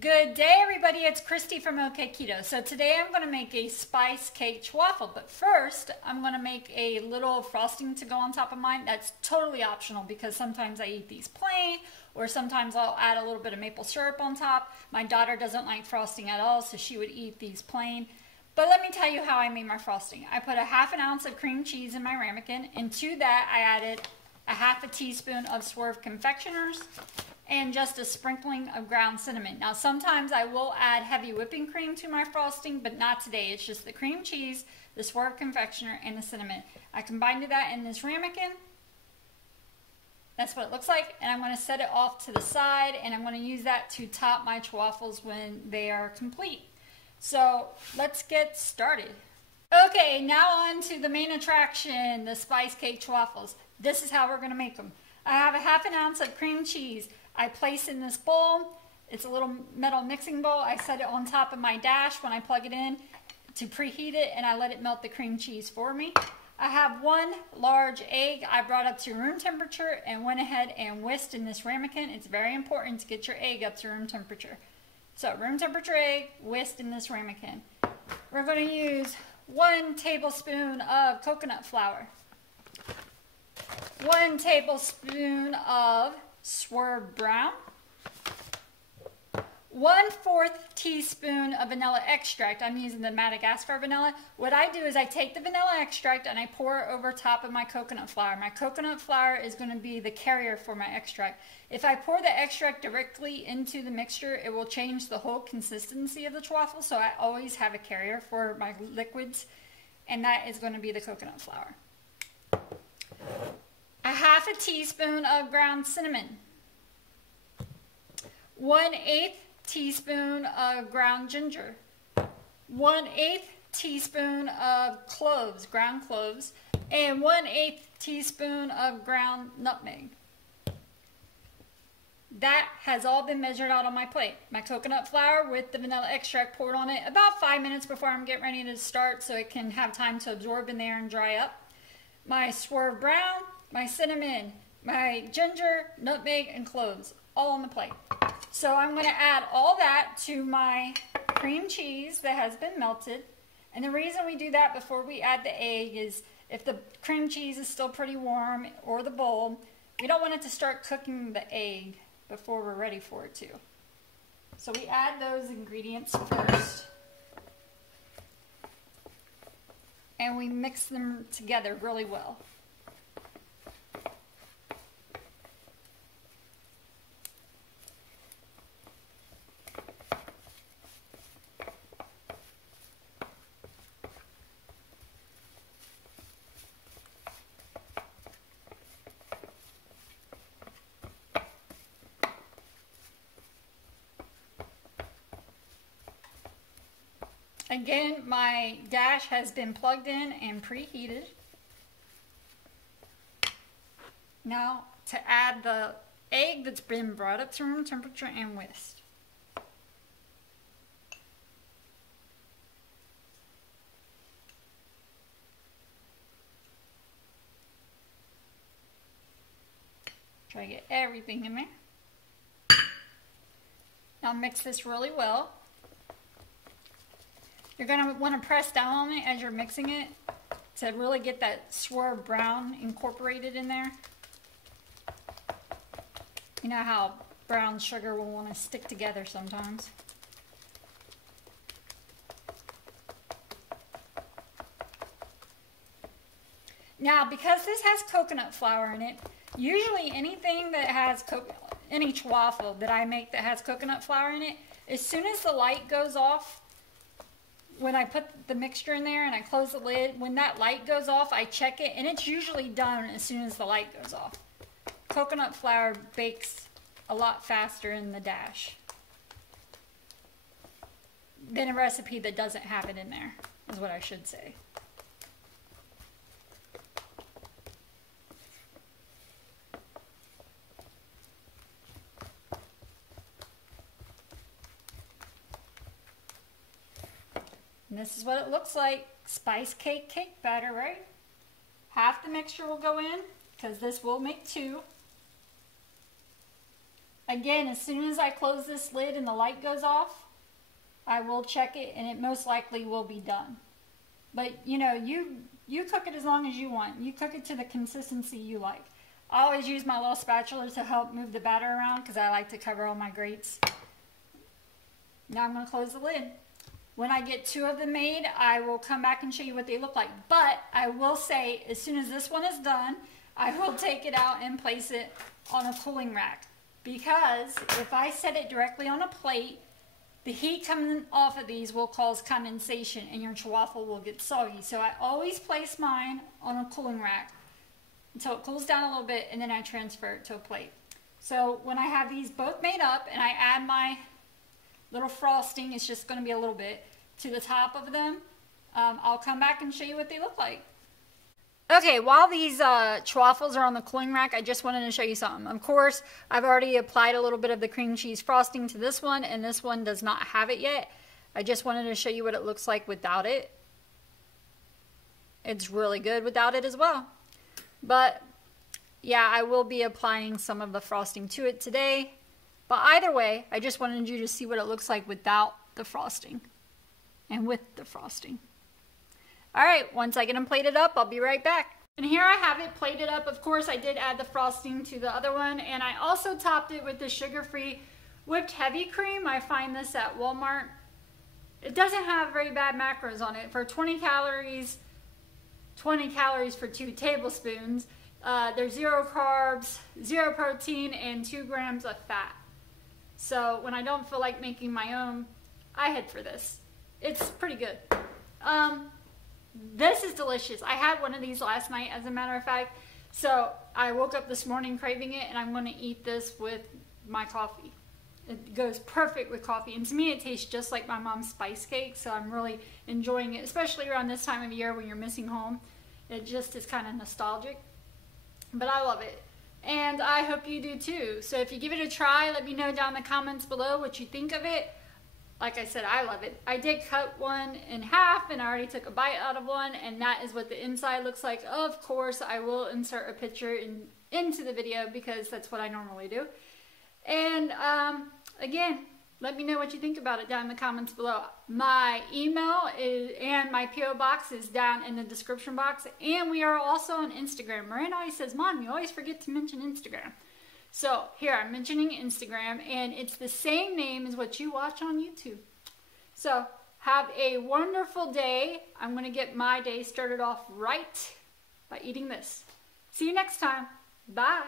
Good day, everybody. It's Kristy from Okketoh. So today I'm going to make a spice cake Ch-Waffle, but first I'm going to make a little frosting to go on top of mine. That's totally optional because sometimes I eat these plain, or sometimes I'll add a little bit of maple syrup on top. My daughter doesn't like frosting at all, so she would eat these plain. But let me tell you how I made my frosting. I put a ½ ounce of cream cheese in my ramekin, and to that I added a ½ teaspoon of Swerve confectioners and just a sprinkling of ground cinnamon. Now sometimes I will add heavy whipping cream to my frosting, but not today. It's just the cream cheese, the Swerve confectioner, and the cinnamon. I combined that in this ramekin. That's what it looks like, and I'm going to set it off to the side, and I'm going to use that to top my Ch-Waffles when they are complete. So let's get started. Okay, now on to the main attraction, the spice cake Ch-Waffles. This is how we're going to make them. I have a ½ ounce of cream cheese. I place in this bowl. It's a little metal mixing bowl. I set it on top of my dash when I plug it in to preheat it, and I let it melt the cream cheese for me. I have 1 large egg I brought up to room temperature and went ahead and whisked in this ramekin. It's very important to get your egg up to room temperature. So room temperature egg, whisked in this ramekin. We're going to use 1 tablespoon of coconut flour, 1 tablespoon of Swerve brown, 1/4 teaspoon of vanilla extract. I'm using the Madagascar vanilla. What I do is I take the vanilla extract and I pour it over top of my coconut flour. My coconut flour is going to be the carrier for my extract. If I pour the extract directly into the mixture, it will change the whole consistency of the Ch-Waffle, so I always have a carrier for my liquids, and that is going to be the coconut flour. A ½ teaspoon of ground cinnamon, 1/8 teaspoon of ground ginger, 1/8 teaspoon of cloves, ground cloves, and 1/8 teaspoon of ground nutmeg. That has all been measured out on my plate. My coconut flour with the vanilla extract poured on it about 5 minutes before I'm getting ready to start so it can have time to absorb in there and dry up. My Swerve brown, my cinnamon, my ginger, nutmeg, and cloves, all on the plate. So I'm going to add all that to my cream cheese that has been melted. And the reason we do that before we add the egg is if the cream cheese is still pretty warm, or the bowl, we don't want it to start cooking the egg before we're ready for it to. So we add those ingredients first. And we mix them together really well. Again, my dash has been plugged in and preheated. Now to add the egg that's been brought up to room temperature and whisked. Try to get everything in there. Now mix this really well. You're going to want to press down on it as you're mixing it to really get that Swerve brown incorporated in there. You know how brown sugar will want to stick together sometimes. Now, because this has coconut flour in it, usually anything that has any Ch-Waffle that I make that has coconut flour in it, as soon as the light goes off, when I put the mixture in there and I close the lid, when that light goes off, I check it, and it's usually done as soon as the light goes off. Coconut flour bakes a lot faster in the dash than a recipe that doesn't have it in there, is what I should say. And this is what it looks like. Spice cake batter, right? Half the mixture will go in because this will make 2. Again, as soon as I close this lid and the light goes off, I will check it and it most likely will be done. But you know, you cook it as long as you want. You cook it to the consistency you like. I always use my little spatula to help move the batter around because I like to cover all my grates. Now I'm going to close the lid. When I get 2 of them made, I will come back and show you what they look like. But I will say, as soon as this one is done, I will take it out and place it on a cooling rack. Because if I set it directly on a plate, the heat coming off of these will cause condensation and your Ch-Waffle will get soggy. So I always place mine on a cooling rack until it cools down a little bit, and then I transfer it to a plate. So when I have these both made up and I add my little frosting, it's just going to be a little bit, to the top of them, I'll come back and show you what they look like. Okay, while these Ch-Waffles are on the cooling rack, I just wanted to show you something. Of course, I've already applied a little bit of the cream cheese frosting to this one, and this one does not have it yet. I just wanted to show you what it looks like without it. It's really good without it as well. But yeah, I will be applying some of the frosting to it today. But either way, I just wanted you to see what it looks like without the frosting and with the frosting. Alright, once I get them plated up, I'll be right back. And here I have it plated up. Of course, I did add the frosting to the other one, and I also topped it with the sugar-free whipped heavy cream. I find this at Walmart. It doesn't have very bad macros on it. For 20 calories for 2 tablespoons. There's 0 carbs, 0 protein, and 2 grams of fat. So when I don't feel like making my own, I head for this. It's pretty good. This is delicious. I had one of these last night, as a matter of fact. So I woke up this morning craving it, and I'm going to eat this with my coffee. It goes perfect with coffee. And to me, it tastes just like my mom's spice cake. So I'm really enjoying it, especially around this time of year when you're missing home. It just is kind of nostalgic. But I love it. And I hope you do too. So if you give it a try, let me know down in the comments below what you think of it. Like I said, I love it. I did cut one in half, and I already took a bite out of one, and that is what the inside looks like. Of course, I will insert a picture into the video because that's what I normally do. And again, let me know what you think about it down in the comments below. My email and my P.O. box is down in the description box, and we are also on Instagram. Miranda always says, Mom, you always forget to mention Instagram. So here I'm mentioning Instagram, and it's the same name as what you watch on YouTube. So have a wonderful day. I'm going to get my day started off right by eating this. See you next time. Bye.